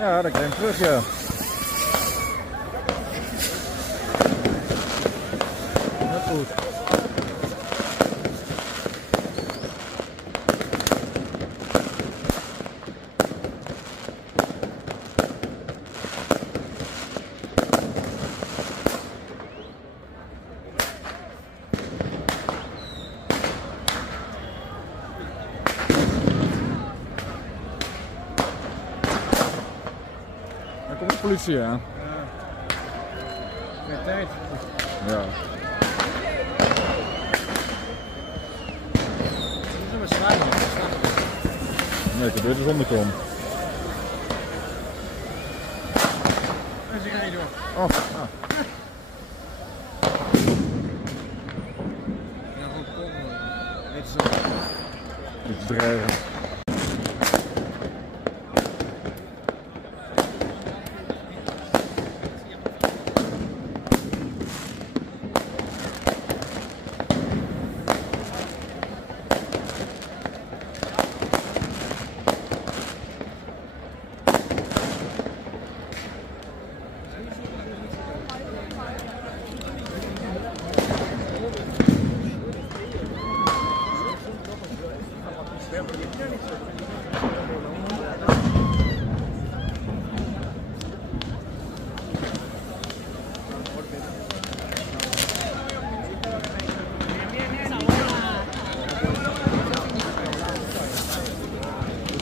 Ja, dat krijg je terug, ja. Net goed. Dan komt de politie aan. Geen tijd. Ja. Dat is maar zwaar. Nee, het gebeurt dus onderkom. En ze gaan door. Oh, ah. Ja, goed, kom. Dit is Iets dreigen.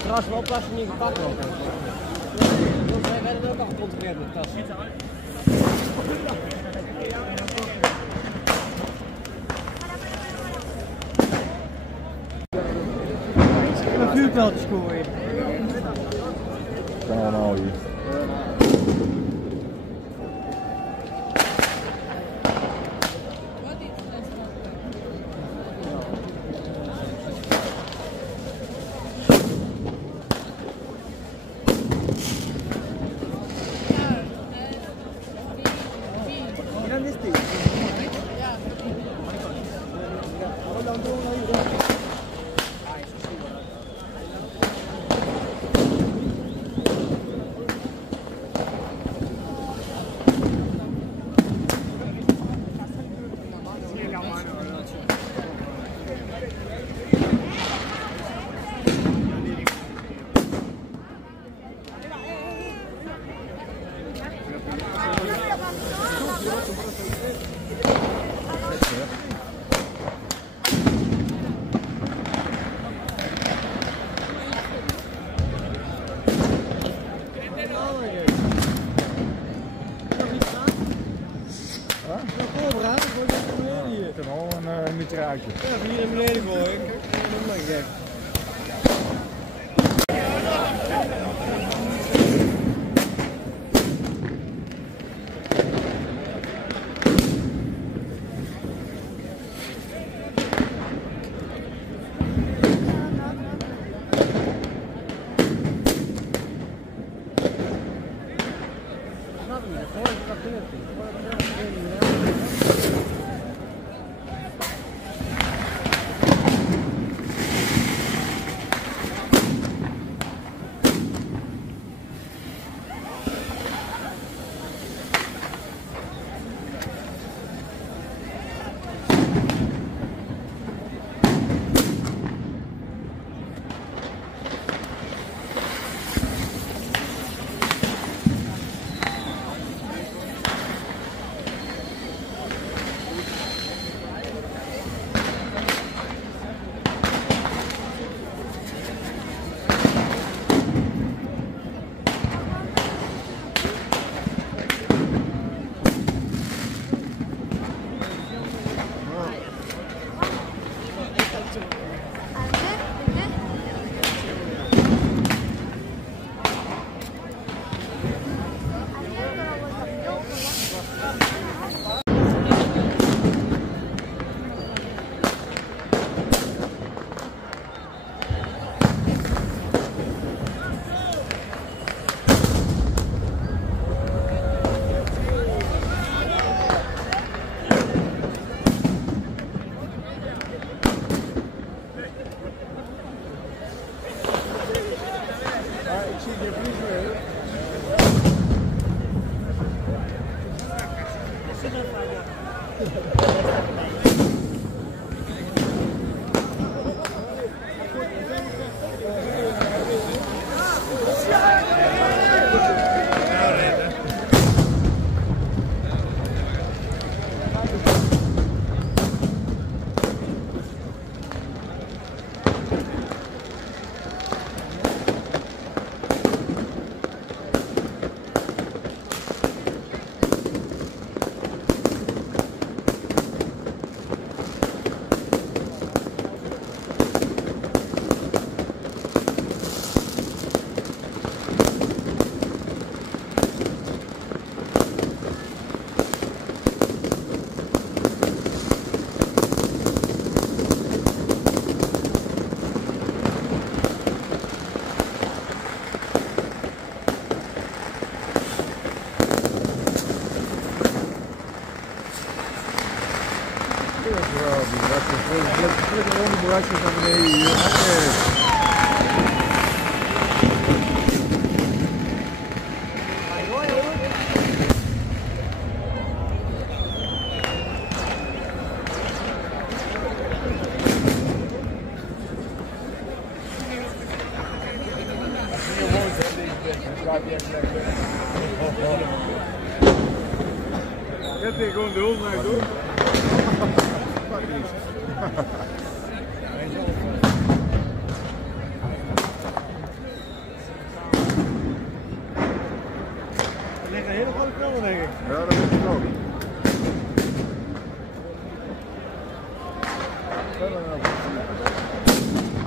Trouwens wel plaatsen niet gepakt worden. Wij werden ook al gecontroleerd met de tas. Een vuurpijltjes gooien. Kan allemaal hier. Ik kan al een mitraatje. Ja, hier in beneden gooien. Dat is maar gek. Borrachas naar beneden hier. Zet hier gewoon de hond naar doen. Er liggen hele grote knallen, denk ik. Ja, dat is het ook.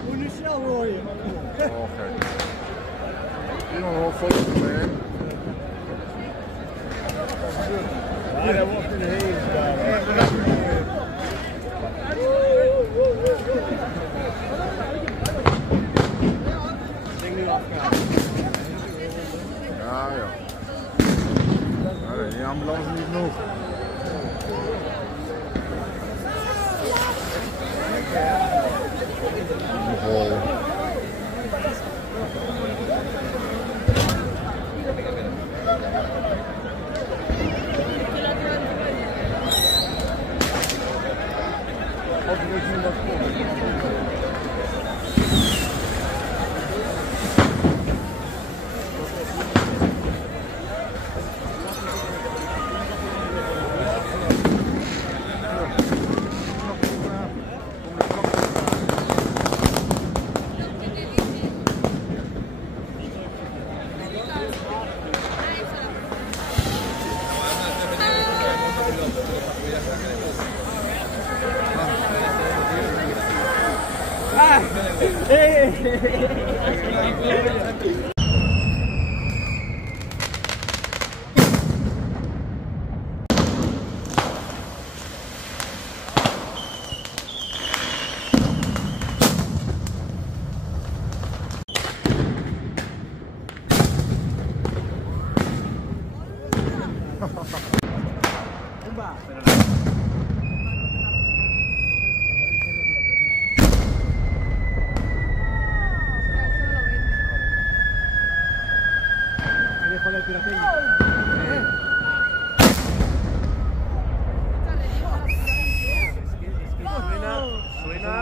Hoe nu snel hoor je? Oh, gek. Hier nog wel foto's mee. Ja, dat wordt een hele zware. Ding nu afgaan. Ja, ja. Maar die ambulance niet genoeg. Nogal. Suena.